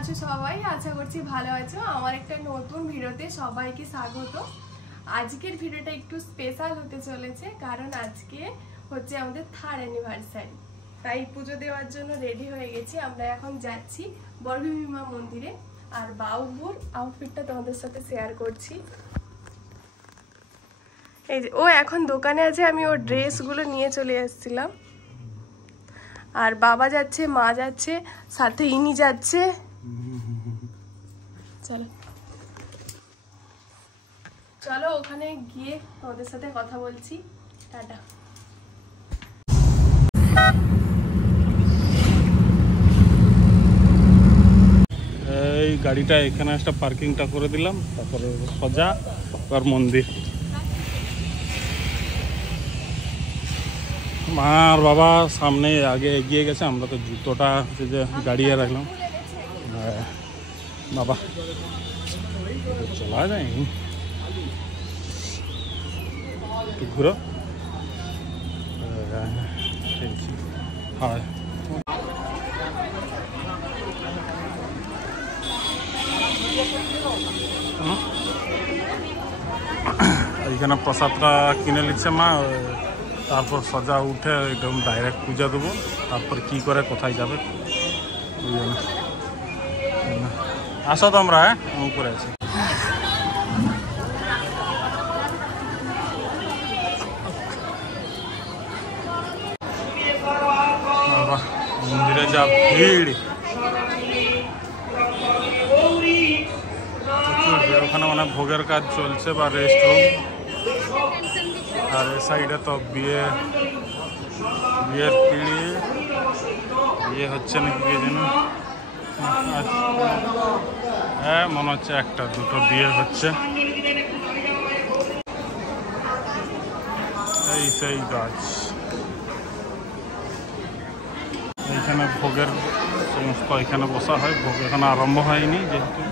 আছো সবাই? আশা করছি ভালো আছো। আমার একটা নতুন ভিডিওতে সবাইকে স্বাগত। আজকের ভিডিওটা একটু স্পেশাল হতে চলেছে, কারণ আজকে হচ্ছে আমাদের 3rd অ্যানিভার্সারি। তাই পুজো দেওয়ার জন্য রেডি হয়ে গেছি। আমরা এখন যাচ্ছি বর্গভীমা মন্দিরে। আর বাবুর আউটফিটটা তোমাদের সাথে শেয়ার করছি। এই যে ও এখন দোকানে আছে, আমি ওর ড্রেসগুলো নিয়ে চলে এসেছিলাম। আর বাবা যাচ্ছে, মা যাচ্ছে, সাথে ইনি যাচ্ছে। চলো চলো ওখানে গিয়ে ওদের সাথে কথা বলছি। টাটা। এই গাড়িটা এখানে একটা পার্কিংটা করে দিলাম, তারপরে সোজা আর মন্দির। মা আর বাবা সামনে আগে এগিয়ে গেছে, আমরা তো জুতোটা হচ্ছে যে গাড়িয়ে রাখলাম। বাবা চলা যায় একটু ঘুরো। হয় এইখানে প্রসাদটা কিনে নিচ্ছে মা, তারপর সোজা উঠে একদম ডাইরেক্ট পূজা দেবো। তারপর কি করে কোথায় যাবে আসো তোমরা, উপরে আছি। মন্দিরে যা ভিড়, ওখানে অনেক ভোগের কাজ চলছে বা রেস্ট রুম। আর এ সাইডে তো বিয়ের পিড়ি, বিয়ে হচ্ছে নাকি কে যেন। হ্যাঁ মনে হচ্ছে একটা দুটো বিয়ে হচ্ছে। এই সেই গাছ, এইখানে ভোগের সমস্ত এখানে বসা হয়। ভোগ এখানে আরম্ভ হয়নি যেহেতু।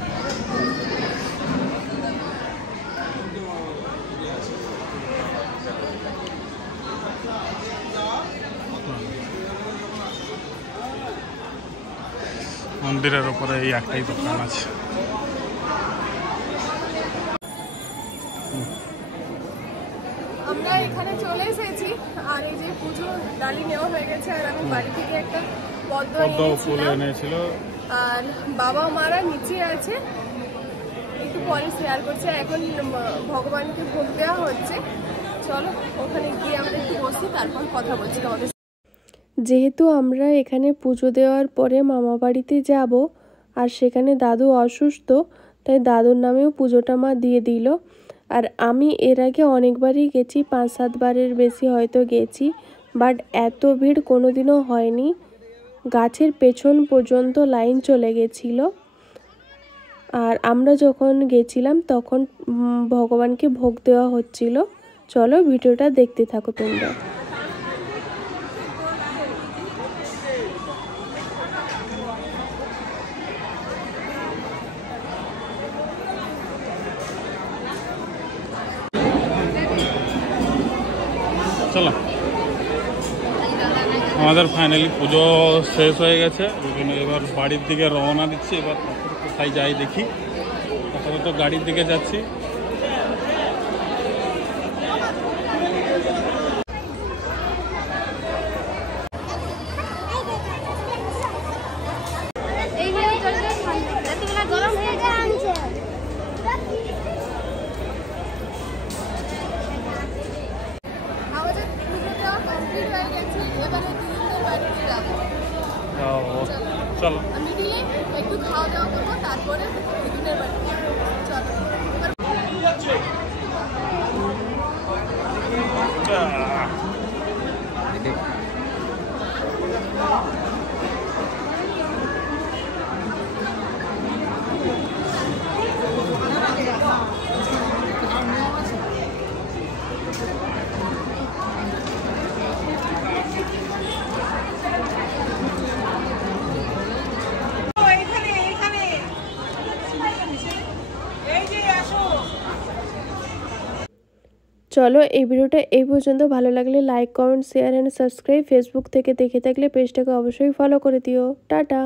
মন্দিরের উপরে এই একটাই দোকান আছে। আমরা এখানে চলে এসেছি, আর এই যে পুজো ডালি নেওয়া হয়ে গেছে। আর আমি বাড়ি থেকে একটা পদ্ম ফুল এনেছিল। আর বাবা মারা নিচে আছে, একটু পরে শেয়ার করছে। এখন ভগবানকে ভোগ দেওয়া হচ্ছে। চলো ওখানে গিয়ে আমরা একটু বসি, তারপর কথা বলছি তোমাদের। যেহেতু আমরা এখানে পুজো দেওয়ার পরে মামা বাড়িতে যাব, আর সেখানে দাদু অসুস্থ, তাই দাদুর নামেও পুজোটা মা দিয়ে দিল। আর আমি এর আগে অনেকবারই গেছি, 5-7 বারের বেশি হয়তো গেছি, বাট এত ভিড় কোনোদিনও হয়নি। গাছের পেছন পর্যন্ত লাইন চলে গেছিল। আর আমরা যখন গেছিলাম তখন ভগবানকে ভোগ দেওয়া হচ্ছিল। চলো ভিডিওটা দেখতে থাকো তোমরা। চলো, আমাদের ফাইনালি পুজো শেষ হয়ে গেছে। এবার বাড়ির দিকে রওনা দিচ্ছি। এবার কোথায় যাই দেখি। আপাতত গাড়ির দিকে যাচ্ছি। চলো একটু খাওয়া দাওয়া করবো, তারপরে দিদিনের বাড়ি চলো। চলো এই ভিডিওটা এই পর্যন্ত। ভালো লাগলে like, comment, share and subscribe. Facebook থেকে দেখে থাকলে পেজটাকে অবশ্যই ফলো করে দিও। টাটা।